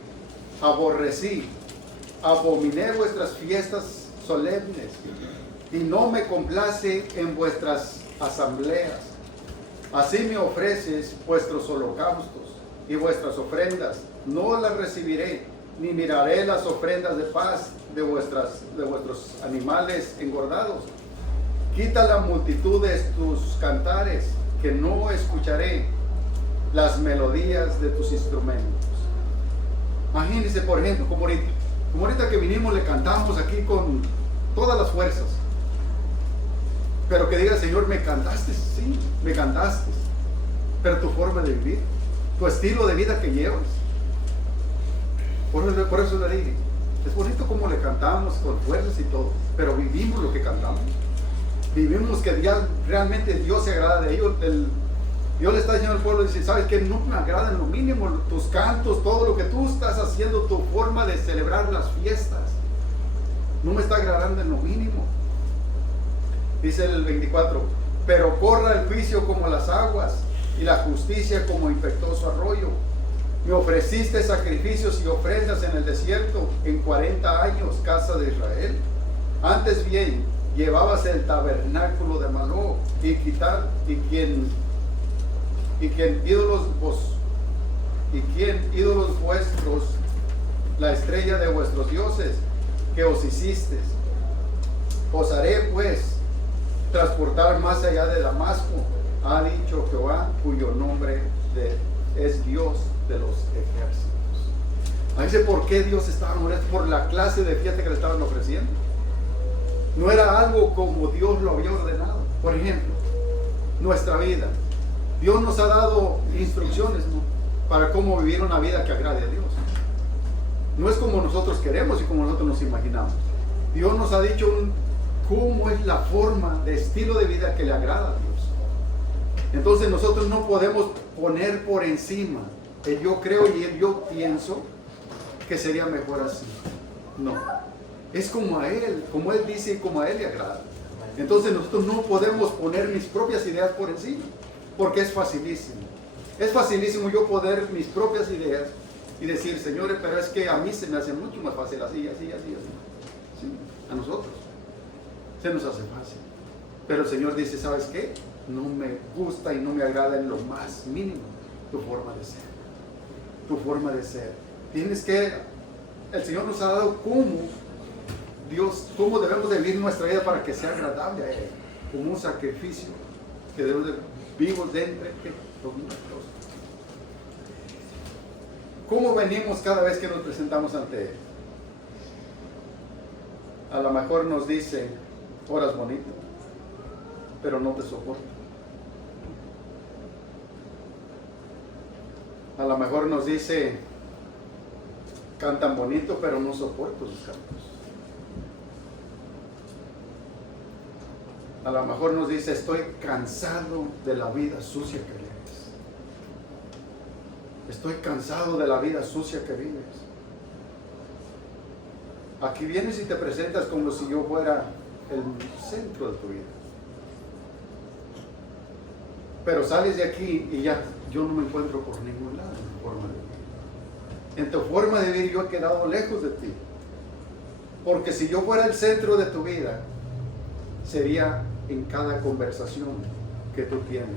abominé vuestras fiestas solemnes y no me complace en vuestras asambleas. Así me ofreces vuestros holocaustos y vuestras ofrendas, no las recibiré, ni miraré las ofrendas de paz de vuestros animales engordados. Quita la multitud de tus cantares, que no escucharé las melodías de tus instrumentos. Imagínense, por ejemplo, como ahorita que vinimos, le cantamos aquí con todas las fuerzas. Pero que diga, Señor, me cantaste, sí, me cantaste. Pero tu forma de vivir, tu estilo de vida que llevas. Por eso le dije, es bonito como le cantamos con fuerzas y todo, pero vivimos lo que cantamos. Vivimos que ya realmente Dios se agrada de ellos. Dios le está diciendo al pueblo, dice, ¿sabes qué? No me agrada en lo mínimo tus cantos, todo lo que tú estás haciendo, tu forma de celebrar las fiestas. No me está agradando en lo mínimo. Dice el 24, pero corra el juicio como las aguas y la justicia como impetuoso arroyo. Me ofreciste sacrificios y ofrendas en el desierto en 40 años, casa de Israel. Antes bien, llevabas el tabernáculo de Maló y ídolos vuestros, la estrella de vuestros dioses que os hiciste. Os haré pues transportar más allá de Damasco, ha dicho Jehová, cuyo nombre es Dios de los ejércitos. Ahí dice por qué Dios estaba molesto, por la clase de fiesta que le estaban ofreciendo. No era algo como Dios lo había ordenado. Por ejemplo, nuestra vida. Dios nos ha dado instrucciones, ¿no?, para cómo vivir una vida que agrade a Dios. No es como nosotros queremos y como nosotros nos imaginamos. Dios nos ha dicho cómo es la forma de estilo de vida que le agrada a Dios. Entonces nosotros no podemos poner por encima el yo creo y el yo pienso que sería mejor así. No. Es como a Él, como Él dice y como a Él le agrada. Entonces nosotros no podemos poner mis propias ideas por encima, porque es facilísimo. Es facilísimo yo poner mis propias ideas y decir, señores, pero es que a mí se me hace mucho más fácil así, así, así, así. ¿Sí? A nosotros. Se nos hace fácil. Pero el Señor dice, ¿sabes qué? No me gusta y no me agrada en lo más mínimo tu forma de ser. Tu forma de ser. Tienes que, el Señor nos ha dado cómo debemos de vivir nuestra vida para que sea agradable a Él, como un sacrificio que debemos de vivos de entre los nuestros. ¿Cómo venimos cada vez que nos presentamos ante Él? A lo mejor nos dice, oras bonito, pero no te soporto. A lo mejor nos dice, cantan bonito, pero no soporto sus cantos. A lo mejor nos dice, estoy cansado de la vida sucia que vives. Estoy cansado de la vida sucia que vives. Aquí vienes y te presentas como si yo fuera el centro de tu vida. Pero sales de aquí y ya, yo no me encuentro por ningún lado en tu forma de vivir. En tu forma de vivir yo he quedado lejos de ti. Porque si yo fuera el centro de tu vida, sería en cada conversación que tú tienes.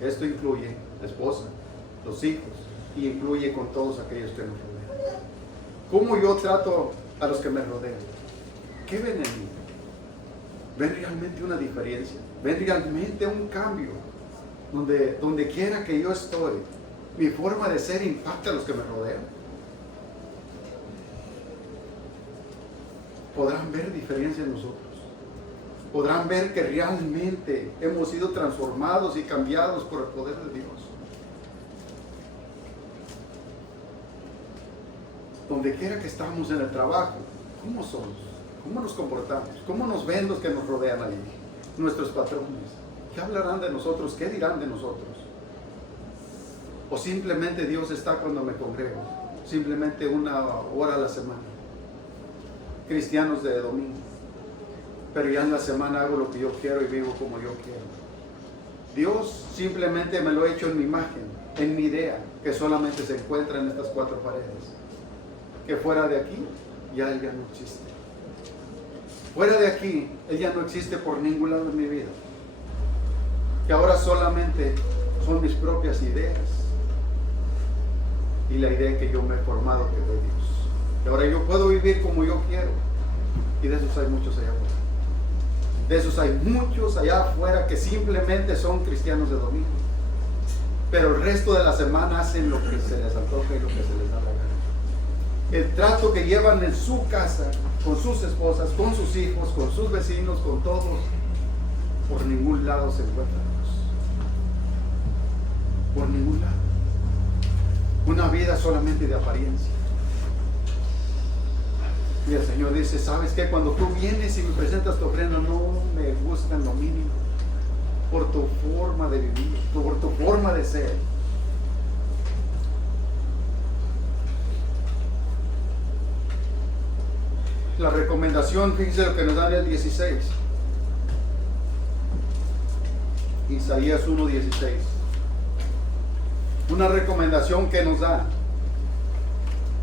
Esto incluye la esposa, los hijos, y incluye con todos aquellos que nos rodean. ¿Cómo yo trato a los que me rodean? ¿Qué ven en mí? ¿Ven realmente una diferencia? ¿Ven realmente un cambio? Donde quiera que yo estoy, mi forma de ser impacta a los que me rodean. Podrán ver diferencia en nosotros. Podrán ver que realmente hemos sido transformados y cambiados por el poder de Dios. Donde quiera que estamos en el trabajo, ¿cómo somos? ¿Cómo nos comportamos? ¿Cómo nos ven los que nos rodean allí? Nuestros patrones. ¿Qué hablarán de nosotros? ¿Qué dirán de nosotros? O simplemente Dios está cuando me congrego. Simplemente una hora a la semana. Cristianos de domingo. Pero ya en la semana hago lo que yo quiero y vivo como yo quiero. Dios simplemente me lo ha hecho en mi imagen, en mi idea, que solamente se encuentra en estas cuatro paredes. Que fuera de aquí, ya Él ya no existe. Fuera de aquí, Él ya no existe por ningún lado en mi vida. Que ahora solamente son mis propias ideas y la idea que yo me he formado que de Dios. Y ahora yo puedo vivir como yo quiero. Y de esos hay muchos allá afuera. De esos hay muchos allá afuera que simplemente son cristianos de domingo. Pero el resto de la semana hacen lo que se les antoja y lo que se les da la gana. El trato que llevan en su casa, con sus esposas, con sus hijos, con sus vecinos, con todos, por ningún lado se encuentran Dios. Por ningún lado. Una vida solamente de apariencia. Y el Señor dice, ¿sabes qué? Cuando tú vienes y me presentas tu ofrenda, no me gusta en lo mínimo. Por tu forma de vivir, por tu forma de ser. La recomendación, fíjense lo que nos da en el 16. Isaías 1:16. Una recomendación que nos da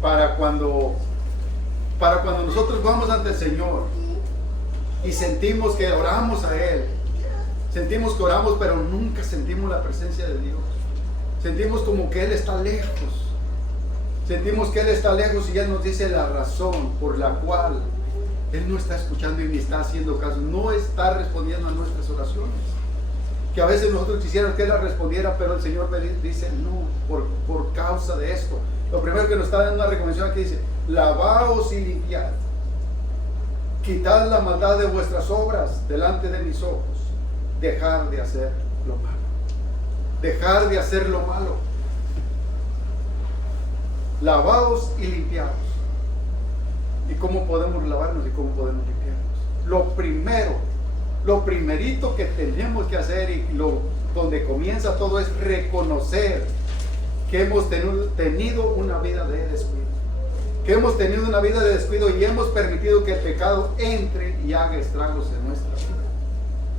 para cuando nosotros vamos ante el Señor y sentimos que oramos a Él, sentimos que oramos pero nunca sentimos la presencia de Dios, sentimos como que Él está lejos, sentimos que Él está lejos y Él nos dice la razón por la cual Él no está escuchando y ni está haciendo caso, no está respondiendo a nuestras oraciones, que a veces nosotros quisiéramos que Él la respondiera, pero el Señor me dice no, por causa de esto. Lo primero que nos está dando una recomendación aquí dice, lavaos y limpiad, quitad la maldad de vuestras obras delante de mis ojos, dejar de hacer lo malo, dejar de hacer lo malo, lavaos y limpiaos. ¿Y cómo podemos lavarnos y cómo podemos limpiarnos? Lo primerito que tenemos que hacer y donde comienza todo es reconocer que hemos tenido una vida de descuido. Que hemos tenido una vida de descuido y hemos permitido que el pecado entre y haga estragos en nuestra vida.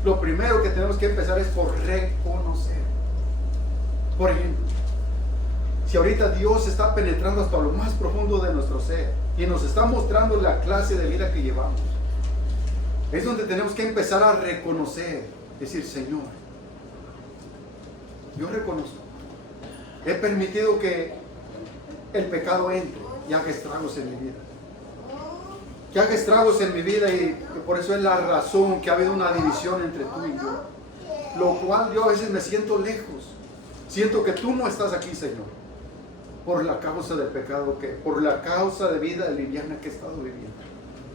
Lo primero que tenemos que empezar es por reconocer. Por ejemplo, si ahorita Dios está penetrando hasta lo más profundo de nuestro ser y nos está mostrando la clase de vida que llevamos, Es donde tenemos que empezar a reconocer, decir, Señor, yo reconozco, he permitido que el pecado entre y haga estragos en mi vida. Que haga estragos en mi vida, y por eso es la razón que ha habido una división entre tú y yo. Lo cual yo a veces me siento lejos. Siento que tú no estás aquí, Señor, por la causa del pecado, por la causa de vida liviana que he estado viviendo.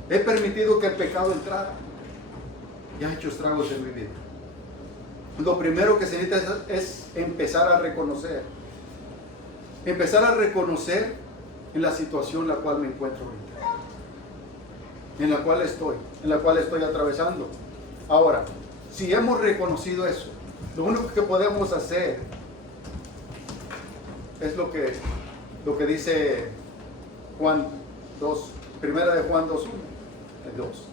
He permitido que el pecado entrara y ha hecho estragos en mi vida. Lo primero que se necesita es empezar a reconocer. Empezar a reconocer en la situación en la cual me encuentro ahorita, en la cual estoy atravesando. Ahora, si hemos reconocido eso, lo único que podemos hacer es lo que dice Juan 2, primera de Juan 2:1, el 2.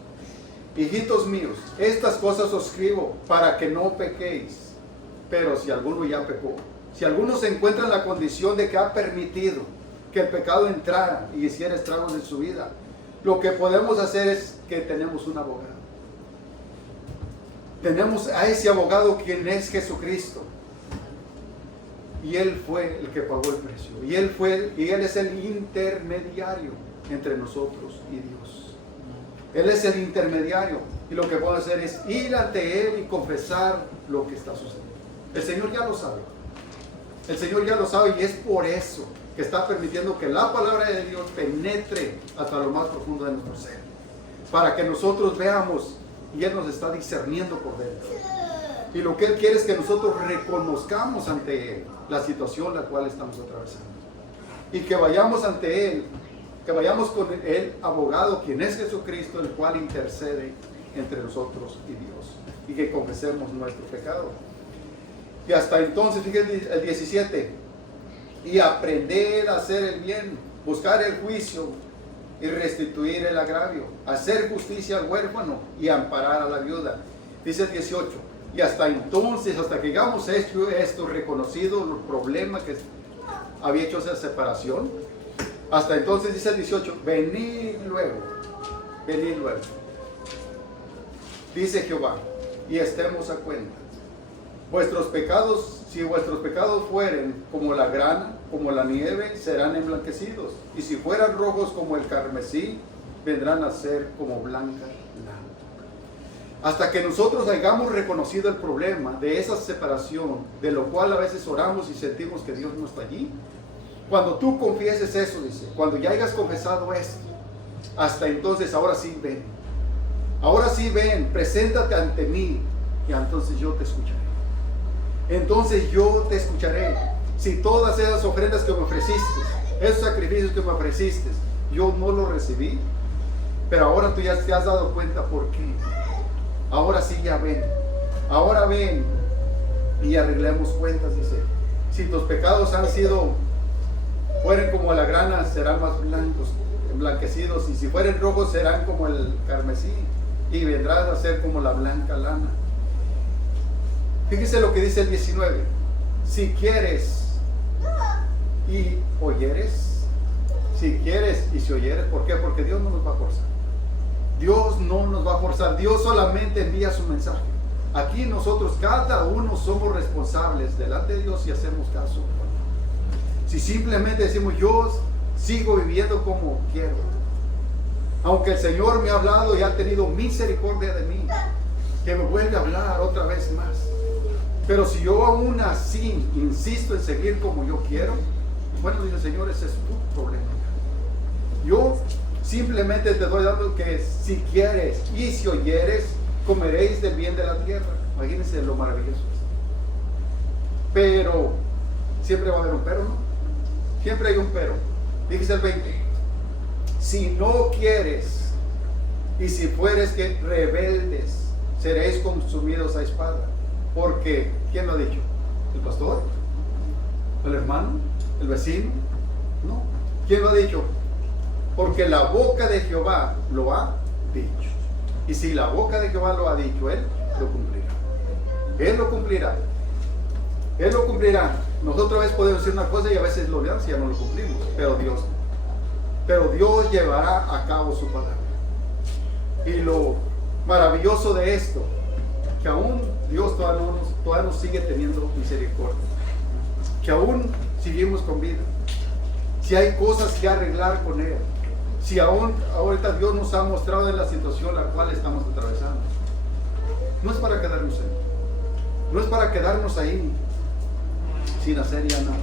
Hijitos míos, estas cosas os escribo para que no pequéis. Pero si alguno ya pecó, si alguno se encuentra en la condición de que ha permitido que el pecado entrara y hiciera estragos en su vida, lo que podemos hacer es que tenemos un abogado. Tenemos a ese abogado, quien es Jesucristo. Y Él fue el que pagó el precio. Y Él es el intermediario entre nosotros y Dios. Él es el intermediario. Y lo que podemos hacer es ir ante Él y confesar lo que está sucediendo. El Señor ya lo sabe. El Señor ya lo sabe, y es por eso que está permitiendo que la palabra de Dios penetre hasta lo más profundo de nuestro ser. Para que nosotros veamos, y Él nos está discerniendo por dentro. Y lo que Él quiere es que nosotros reconozcamos ante Él la situación la cual estamos atravesando. Y que vayamos ante Él, que vayamos con el abogado, quien es Jesucristo, el cual intercede entre nosotros y Dios. Y que confesemos nuestro pecado. Y hasta entonces, fíjense el 17, y aprender a hacer el bien, buscar el juicio y restituir el agravio, hacer justicia al huérfano y amparar a la viuda. Dice el 18, y hasta entonces, hasta que llegamos a esto reconocido, el problema que había hecho esa separación, hasta entonces dice el 18, venid luego. Dice Jehová, y estemos a cuenta. Vuestros pecados, si vuestros pecados fueren como la grana, como la nieve, serán emblanquecidos. Y si fueran rojos como el carmesí, vendrán a ser como blanca lana. Hasta que nosotros hayamos reconocido el problema de esa separación, de lo cual a veces oramos y sentimos que Dios no está allí. Cuando tú confieses eso, dice, cuando ya hayas confesado esto, hasta entonces, ahora sí ven. Ahora sí ven, preséntate ante mí, y entonces yo te escucharé. Entonces yo te escucharé. Si todas esas ofrendas que me ofreciste, esos sacrificios que me ofreciste, yo no los recibí, pero ahora tú ya te has dado cuenta por qué. Ahora sí ya ven. Ahora ven y arreglemos cuentas, dice. Si tus pecados fueren como la grana, serán más blancos, emblanquecidos, y si fueren rojos, serán como el carmesí, y vendrás a ser como la blanca lana. Fíjese lo que dice el 19. Si quieres y oyeres, si quieres y si oyeres, ¿por qué? Porque Dios no nos va a forzar. Dios no nos va a forzar. Dios solamente envía su mensaje. Aquí nosotros, cada uno, somos responsables delante de Dios si hacemos caso. Si simplemente decimos, yo sigo viviendo como quiero, aunque el Señor me ha hablado y ha tenido misericordia de mí, que me vuelve a hablar otra vez más. Pero si yo aún así insisto en seguir como yo quiero, bueno, dice el Señor, ese es tu problema. Yo simplemente te doy dando que si quieres y si oyeres, comeréis del bien de la tierra. Imagínense lo maravilloso. Pero siempre va a haber un pero, ¿no? Siempre hay un pero. Fíjese el 20. Si no quieres y si fueres que rebeldes, seréis consumidos a espada. Porque, ¿quién lo ha dicho? ¿El pastor? ¿El hermano? ¿El vecino? No. ¿Quién lo ha dicho? Porque la boca de Jehová lo ha dicho. Y si la boca de Jehová lo ha dicho, Él lo cumplirá. Él lo cumplirá. Él lo cumplirá. Nosotros a veces podemos decir una cosa y a veces lo veamos y ya no lo cumplimos. Pero Dios llevará a cabo su palabra. maravilloso de esto, que aún Dios todavía nos sigue teniendo misericordia, que aún seguimos con vida, si hay cosas que arreglar con Él, si aún ahorita Dios nos ha mostrado en la situación la cual estamos atravesando. No es para quedarnos ahí, no es para quedarnos ahí sin hacer ya nada.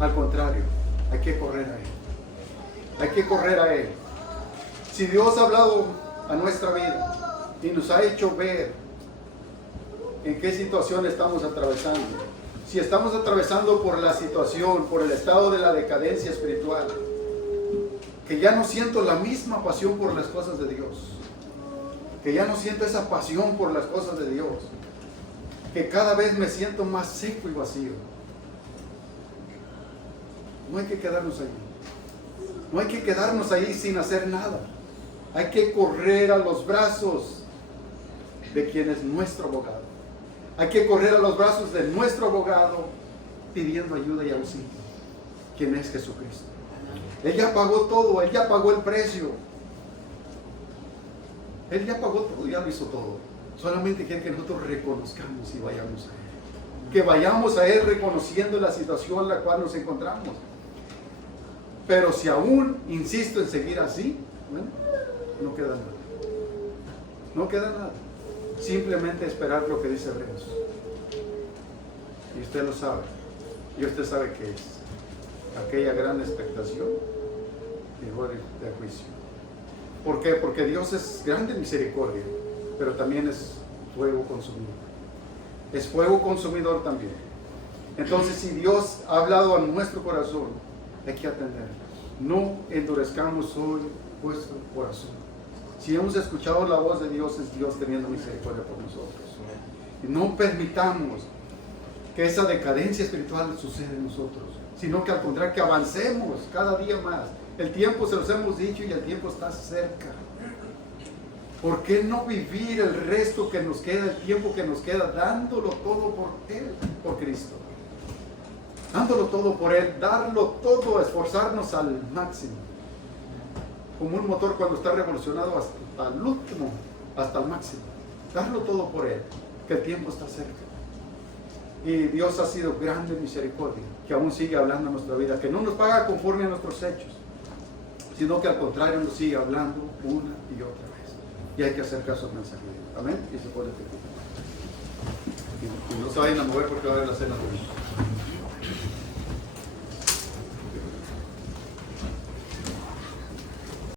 Al contrario, hay que correr a Él, hay que correr a Él. Si Dios ha hablado a nuestra vida y nos ha hecho ver en qué situación estamos atravesando, si estamos atravesando por la situación, por el estado de la decadencia espiritual, que ya no siento la misma pasión por las cosas de Dios, que ya no siento esa pasión por las cosas de Dios, que cada vez me siento más seco y vacío, no hay que quedarnos ahí, no hay que quedarnos ahí sin hacer nada. Hay que correr a los brazos de quien es nuestro abogado. Hay que correr a los brazos de nuestro abogado pidiendo ayuda y auxilio, quien es Jesucristo. Él ya pagó todo, Él ya pagó el precio. Él ya pagó todo, ya lo hizo todo. Solamente quiere que nosotros reconozcamos y vayamos a Él. Que vayamos a Él reconociendo la situación en la cual nos encontramos. Pero si aún insisto en seguir así, bueno, no queda nada. No queda nada. Simplemente esperar lo que dice Hebreos. Y usted lo sabe. Y usted sabe que es aquella gran expectación y luego de juicio. ¿Por qué? Porque Dios es grande en misericordia, pero también es fuego consumidor. Es fuego consumidor también. Entonces, si Dios ha hablado a nuestro corazón, hay que atenderlo. No endurezcamos hoy vuestro corazón. Si hemos escuchado la voz de Dios, es Dios teniendo misericordia por nosotros. Y no permitamos que esa decadencia espiritual suceda en nosotros, sino que al contrario, que avancemos cada día más. El tiempo, se los hemos dicho, y el tiempo está cerca. ¿Por qué no vivir el resto que nos queda, el tiempo que nos queda, dándolo todo por Él, por Cristo? Dándolo todo por Él, darlo todo, esforzarnos al máximo. Como un motor cuando está revolucionado hasta el último, hasta el máximo. Darlo todo por Él, que el tiempo está cerca. Y Dios ha sido grande en misericordia, que aún sigue hablando en nuestra vida, que no nos paga conforme a nuestros hechos, sino que al contrario nos sigue hablando una y otra vez. Y hay que hacer caso al mensaje de Dios. Amén. Y se pone de pie. Y no se vayan a mover porque va a haber la cena de Dios.